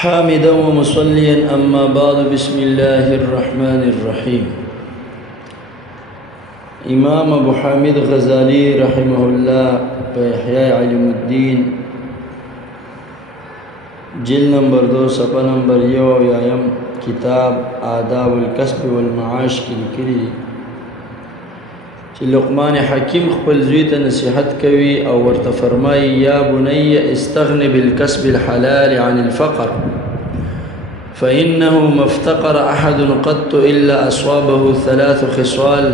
حامدا ومصليا أما بعد بسم الله الرحمن الرحيم. امام ابو حامد غزالی رحمه الله په احیاء علم الدین جلد نمبر 2 صفحه نمبر 1 کتاب آداب الکسب والمعاش کی لیکلی چې لقمان حکیم خپل زوی ته نصیحت کوي او ورته فرمایي یا بني استغن بالکسب الحلال عن الفقر فإنه ما افتقر أحد قط إلا أصابه 3 خصال: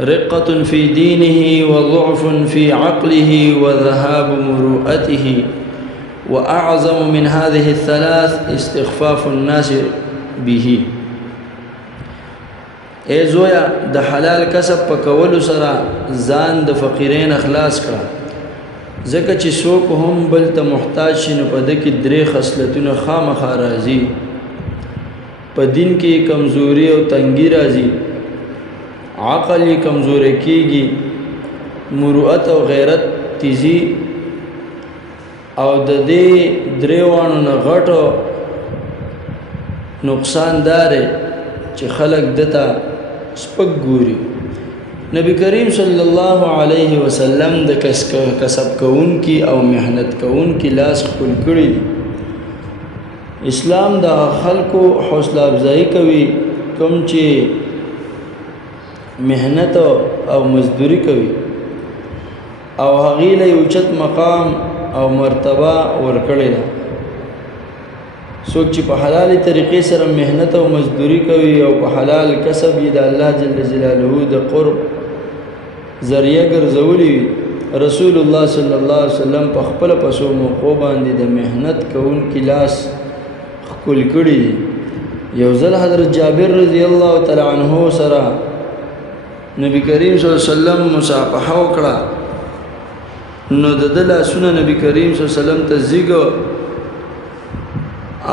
رقة في دينه وضعف في عقله وذهاب مروءته، وأعظم من هذه ال3 استخفاف الناس به. اے زویا د حلال کسب په کولو سره ځان د فقیرین اخلاص کړه، ځکه چې څوک هم بل ته محتاج شي نو په دې کې 3 خصلتونه خامخا راځي. په دین کې کمزوري او تنګي راځي، عقل یې کمزوري کیږي، مروءت او غیرت تیزی، او د دې دریوانو نه غټو نقصان دار چې خلق دته سپک ګوري. نبی کریم صلی الله علیه وسلم د کسب کون کی او محنت کون کی لاس خپل کړی. اسلام د خلکو حوصله افزایی کوي کوم چې محنت او مزدوری کوي او هغه له اوچت مقام او مرتبه ورکړي ده. څوک چې په حلال طریقې سره محنت او مزدوری کوي او په حلال کسب یې د الله جل جلاله د قرب ذریعہ ګرځولي، رسول الله صلی الله علیه وسلم په خپل پسو موقع باندې د محنت کوونکي لاس خپل کړي. یو ځل حضرت جابر رضی الله تعالی عنہ سره نبی کریم صلی الله علیه وسلم مصافحه وکړه، نو د لاسونه نبی کریم صلی الله علیه وسلم ته زیګو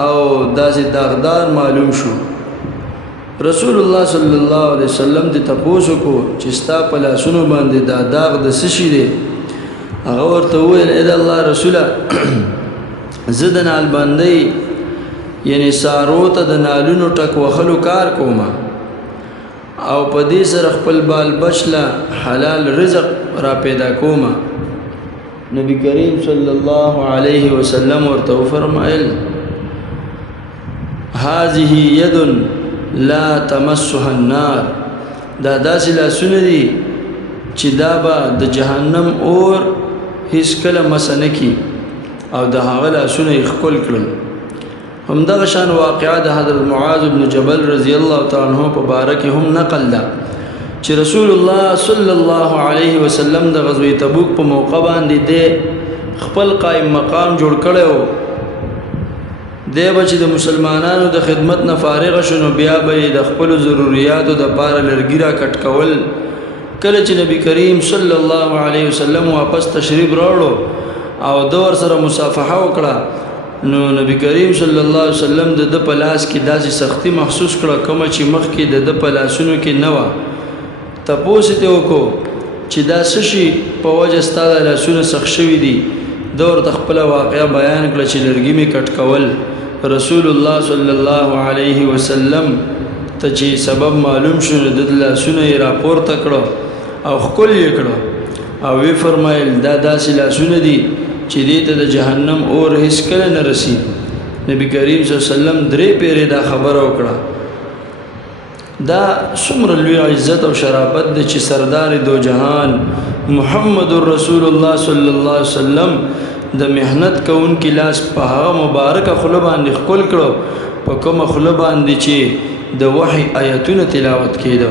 او داسې داغدار معلوم شو. رسول الله صلی الله علیه وسلم ته تاسو کو چې ستا په لاسونو باندې دا داغ د سشي دی. هغه ورته وویل اې د الله رسوله زدن ال باندې یعنی سارو ته د نالونو ټک وخلو کار کوما او په دې سره خپل بال بچلا حلال رزق را پیدا کوما. نبی کریم صلی الله علیه وسلم ورته فرمایل هذه يد لا تمسها النار، دا داسې لاسونه دي چې دا به د جهنم اور هیڅ کله مس نه کي، او د هغه لاسونه یې ښکل کړل. همدغه شان واقعه د حضرت معاذ بن جبل رضی الله تعالی عنہ په باره کې هم نقل ده چې رسول الله صلی الله علیه وسلم د غزوه تبوک په موقع باندې د خپل قائم مقام جوړ کړو. دی به چې د مسلمانانو د خدمت نه فارغ شنو بیا به د خپل ضرورتو د پاره لرګي را کټ کول. کله چې نبی کریم صلی الله علیه وسلم واپس تشریف راوړو او دور سره مصافحه وکړه، نو نبی کریم صلی الله علیه وسلم د پلاس کې داسې سختی محسوس کړه کوم چې مخکې د پلاسونو کې نه و. تاسو ته وکړو چې دا سشي په وجه ستاسو لاسونه سخت شوي دي. دور د خپل واقعا بیان کړ چې لرګي می کټ کول رسول الله صلی الله علیه وسلم ته چې سبب معلوم شو د لاسونه یې راپورته کړو او خپل یې کړو او وی فرمایل دا داسې لاسونه دي چې دې ته د جهنم اور هیڅ کله نه رسی. نبی کریم صلی الله علیه وسلم 3 پیره دا خبر وکړه. دا څومره لوی عزت او شرافت د چې سردار دو جهان محمد رسول الله صلی الله علیه وسلم د محنت کون کی لاس په هغه مبارک خله باندې خپل کړو په کومه خله باندې چې د وحی آیاتونه تلاوت کېده.